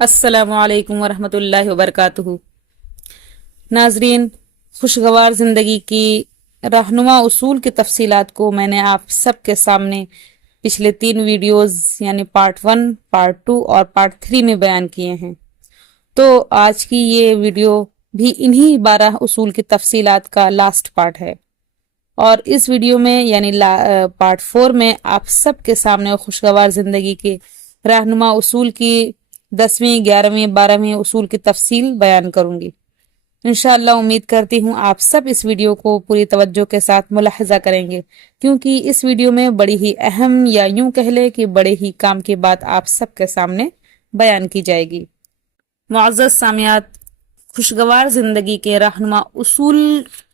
السلام علیکم ورحمۃ اللہ وبرکاتہ۔ ناظرین، خوشگوار زندگی کی رہنما اصول کی تفصیلات کو میں نے آپ سب کے سامنے پچھلے 3 ویڈیوز یعنی پارٹ 1، پارٹ 2 اور پارٹ 3 میں بیان کیے ہیں۔ تو آج کی یہ ویڈیو بھی انہی 12 اصول کی تفصیلات کا لاسٹ پارٹ ہے، اور اس ویڈیو میں یعنی پارٹ 4 میں آپ سب کے سامنے خوشگوار زندگی کے رہنما اصول کی 10ویں، 11ویں، 12ویں اصول کی تفصیل بیان کروں گی۔ انشاءاللہ امید کرتی ہوں آپ سب اس ویڈیو کو پوری توجہ کے ساتھ ملاحظہ کریں گے، کیونکہ اس ویڈیو میں بڑی ہی اہم یا یوں کہہ لیں کہ بڑے ہی کام کی بات آپ سب کے سامنے بیان کی جائے گی۔ معزز سامعات، خوشگوار زندگی کے رہنما اصول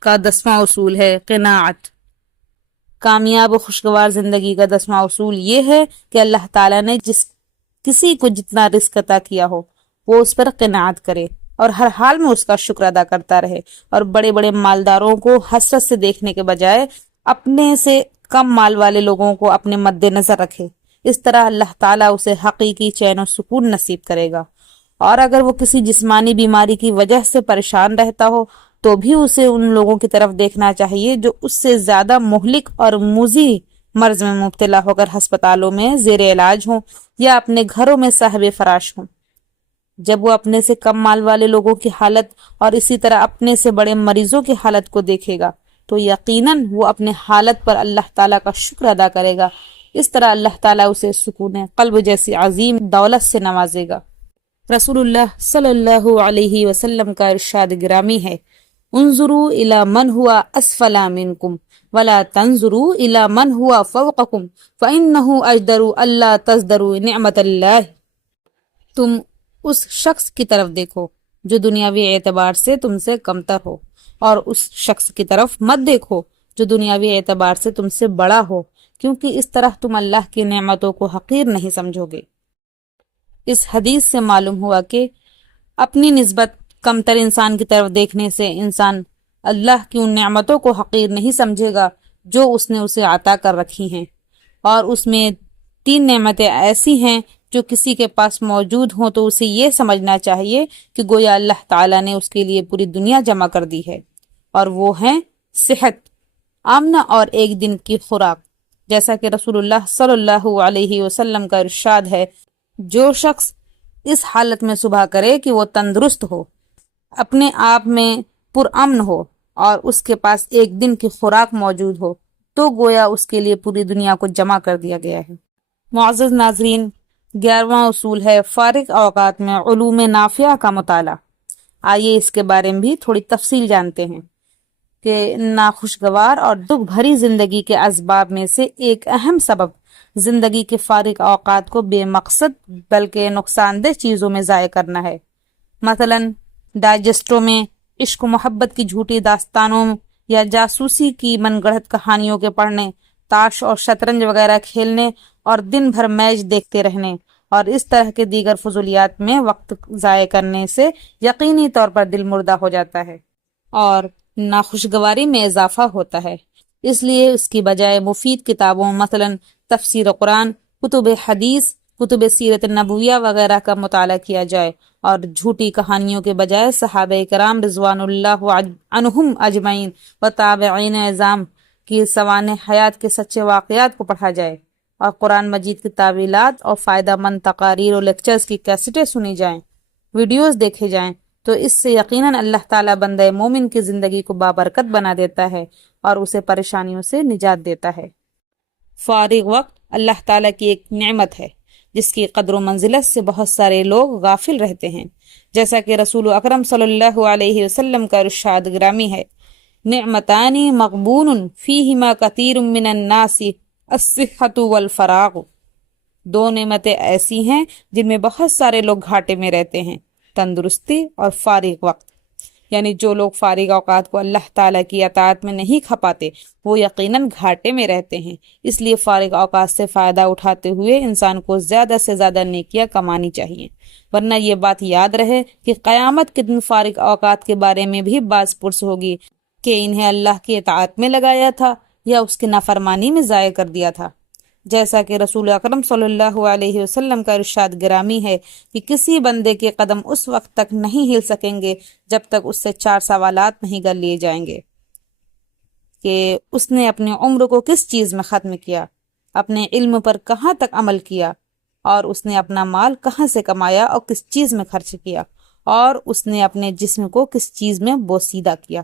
کا 10واں اصول ہے قناعت۔ کامیاب و خوشگوار زندگی کا 10واں اصول یہ ہے کہ اللہ تعالیٰ نے جس کسی کو جتنا رزق عطا کیا ہو وہ اس پر قناعت کرے اور ہر حال میں اس کا شکر ادا کرتا رہے، اور بڑے بڑے مالداروں کو حسرت سے دیکھنے کے بجائے اپنے سے کم مال والے لوگوں کو اپنے مد نظر رکھے۔ اس طرح اللہ تعالیٰ اسے حقیقی چین و سکون نصیب کرے گا۔ اور اگر وہ کسی جسمانی بیماری کی وجہ سے پریشان رہتا ہو تو بھی اسے ان لوگوں کی طرف دیکھنا چاہیے جو اس سے زیادہ مہلک اور موذی مرض میں مبتلا ہو کر ہسپتالوں میں زیر علاج ہوں یا اپنے گھروں میں صاحب فراش ہوں۔ جب وہ اپنے سے کم مال والے لوگوں کی حالت اور اسی طرح اپنے سے بڑے مریضوں کی حالت کو دیکھے گا تو یقیناً وہ اپنے حالت پر اللہ تعالیٰ کا شکر ادا کرے گا۔ اس طرح اللہ تعالیٰ اسے سکون قلب جیسی عظیم دولت سے نوازے گا۔ رسول اللہ صلی اللہ علیہ وسلم کا ارشاد گرامی ہے، انظروا الی من ہوا اسفل منکم ولا تنظروا الی من ہوا فوقکم فانہ اجدر الا تزدروا نعمت اللہ۔ تم اس شخص کی طرف دیکھو جو دنیاوی اعتبار سے تم سے کمتر ہو، اور اس شخص کی طرف مت دیکھو جو دنیاوی اعتبار سے تم سے بڑا ہو، کیونکہ اس طرح تم اللہ کی نعمتوں کو حقیر نہیں سمجھو گے۔ اس حدیث سے معلوم ہوا کہ اپنی نسبت کمتر انسان کی طرف دیکھنے سے انسان اللہ کی ان نعمتوں کو حقیر نہیں سمجھے گا جو اس نے اسے عطا کر رکھی ہیں، اور اس میں 3 نعمتیں ایسی ہیں جو کسی کے پاس موجود ہوں تو اسے یہ سمجھنا چاہیے کہ گویا اللہ تعالیٰ نے اس کے لیے پوری دنیا جمع کر دی ہے، اور وہ ہیں صحت، امن اور ایک دن کی خوراک۔ جیسا کہ رسول اللہ صلی اللہ علیہ وسلم کا ارشاد ہے، جو شخص اس حالت میں صبح کرے کہ وہ تندرست ہو، اپنے آپ میں پرامن ہو اور اس کے پاس ایک دن کی خوراک موجود ہو تو گویا اس کے لیے پوری دنیا کو جمع کر دیا گیا ہے۔ معزز ناظرین، 11واں اصول ہے فارغ اوقات میں علوم نافعہ کا مطالعہ۔ آئیے اس کے بارے میں بھی تھوڑی تفصیل جانتے ہیں کہ ناخوشگوار اور دکھ بھری زندگی کے اسباب میں سے ایک اہم سبب زندگی کے فارغ اوقات کو بے مقصد بلکہ نقصان دہ چیزوں میں ضائع کرنا ہے۔ مثلاً ڈائجسٹوں میں عشق و محبت کی جھوٹی داستانوں یا جاسوسی کی من گڑھت کہانیوں کے پڑھنے، تاش اور شطرنج وغیرہ کھیلنے اور دن بھر میچ دیکھتے رہنے اور اس طرح کے دیگر فضولیات میں وقت ضائع کرنے سے یقینی طور پر دل مردہ ہو جاتا ہے اور ناخوشگواری میں اضافہ ہوتا ہے۔ اس لیے اس کی بجائے مفید کتابوں مثلاً تفسیر قرآن، کتب حدیث، کتب سیرت نبویہ وغیرہ کا مطالعہ کیا جائے، اور جھوٹی کہانیوں کے بجائے صحابہ کرام رضوان اللہ عنہم اجمعین و تابعین اعظام کی سوانح حیات کے سچے واقعات کو پڑھا جائے، اور قرآن مجید کی تعویلات اور فائدہ مند تقاریر اور لیکچرز کی کیسٹیں سنی جائیں، ویڈیوز دیکھے جائیں، تو اس سے یقیناً اللہ تعالیٰ بندہ مومن کی زندگی کو بابرکت بنا دیتا ہے اور اسے پریشانیوں سے نجات دیتا ہے۔ فارغ وقت اللہ تعالیٰ کی ایک نعمت ہے جس کی قدر و منزلت سے بہت سارے لوگ غافل رہتے ہیں، جیسا کہ رسول اکرم صلی اللہ علیہ وسلم کا ارشاد گرامی ہے، نعمتان مغبون فیہما کثیر من الناس الصحۃ والفراغ۔ 2 نعمتیں ایسی ہیں جن میں بہت سارے لوگ گھاٹے میں رہتے ہیں، تندرستی اور فارغ وقت۔ یعنی جو لوگ فارغ اوقات کو اللہ تعالیٰ کی اطاعت میں نہیں کھپاتے وہ یقیناً گھاٹے میں رہتے ہیں۔ اس لیے فارغ اوقات سے فائدہ اٹھاتے ہوئے انسان کو زیادہ سے زیادہ نیکیاں کمانی چاہیے، ورنہ یہ بات یاد رہے کہ قیامت کے دن فارغ اوقات کے بارے میں بھی باز پرس ہوگی کہ انہیں اللہ کی اطاعت میں لگایا تھا یا اس کی نافرمانی میں ضائع کر دیا تھا۔ جیسا کہ رسول اکرم صلی اللہ علیہ وسلم کا ارشاد گرامی ہے کہ کسی بندے کے قدم اس وقت تک نہیں ہل سکیں گے جب تک اس سے 4 سوالات نہیں کر لیے جائیں گے کہ اس نے اپنی عمر کو کس چیز میں ختم کیا، اپنے علم پر کہاں تک عمل کیا، اور اس نے اپنا مال کہاں سے کمایا اور کس چیز میں خرچ کیا، اور اس نے اپنے جسم کو کس چیز میں بوسیدہ کیا۔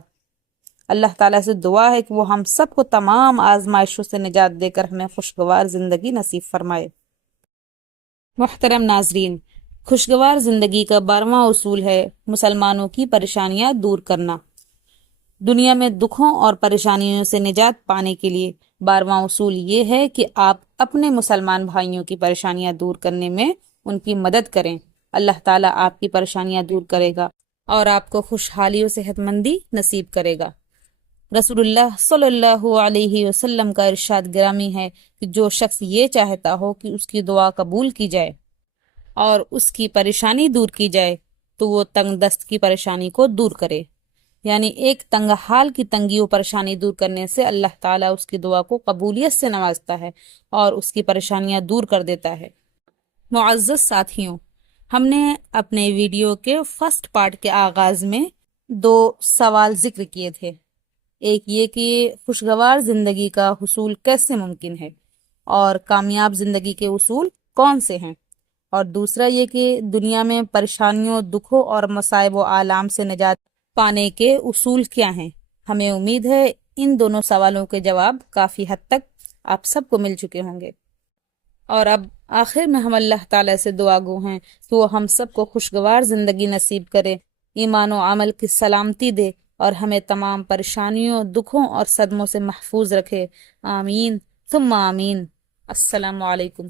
اللہ تعالیٰ سے دعا ہے کہ وہ ہم سب کو تمام آزمائشوں سے نجات دے کر ہمیں خوشگوار زندگی نصیب فرمائے۔ محترم ناظرین، خوشگوار زندگی کا 12واں اصول ہے مسلمانوں کی پریشانیاں دور کرنا۔ دنیا میں دکھوں اور پریشانیوں سے نجات پانے کے لیے 12واں اصول یہ ہے کہ آپ اپنے مسلمان بھائیوں کی پریشانیاں دور کرنے میں ان کی مدد کریں۔ اللہ تعالیٰ آپ کی پریشانیاں دور کرے گا اور آپ کو خوشحالی و صحت مندی نصیب کرے گا۔ رسول اللہ صلی اللہ علیہ وسلم کا ارشاد گرامی ہے کہ جو شخص یہ چاہتا ہو کہ اس کی دعا قبول کی جائے اور اس کی پریشانی دور کی جائے تو وہ تنگ دست کی پریشانی کو دور کرے، یعنی ایک تنگ حال کی تنگی و پریشانی دور کرنے سے اللہ تعالیٰ اس کی دعا کو قبولیت سے نوازتا ہے اور اس کی پریشانیاں دور کر دیتا ہے۔ معزز ساتھیوں، ہم نے اپنے ویڈیو کے فرسٹ پارٹ کے آغاز میں 2 سوال ذکر کیے تھے۔ ایک یہ کہ خوشگوار زندگی کا حصول کیسے ممکن ہے اور کامیاب زندگی کے اصول کون سے ہیں، اور دوسرا یہ کہ دنیا میں پریشانیوں، دکھوں اور مصائب و آلام سے نجات پانے کے اصول کیا ہیں۔ ہمیں امید ہے ان دونوں سوالوں کے جواب کافی حد تک آپ سب کو مل چکے ہوں گے، اور اب آخر میں ہم اللہ تعالیٰ سے دعا گو ہیں کہ وہ ہم سب کو خوشگوار زندگی نصیب کرے، ایمان و عمل کی سلامتی دے اور ہمیں تمام پریشانیوں، دکھوں اور صدموں سے محفوظ رکھے۔ آمین ثم آمین۔ السلام علیکم۔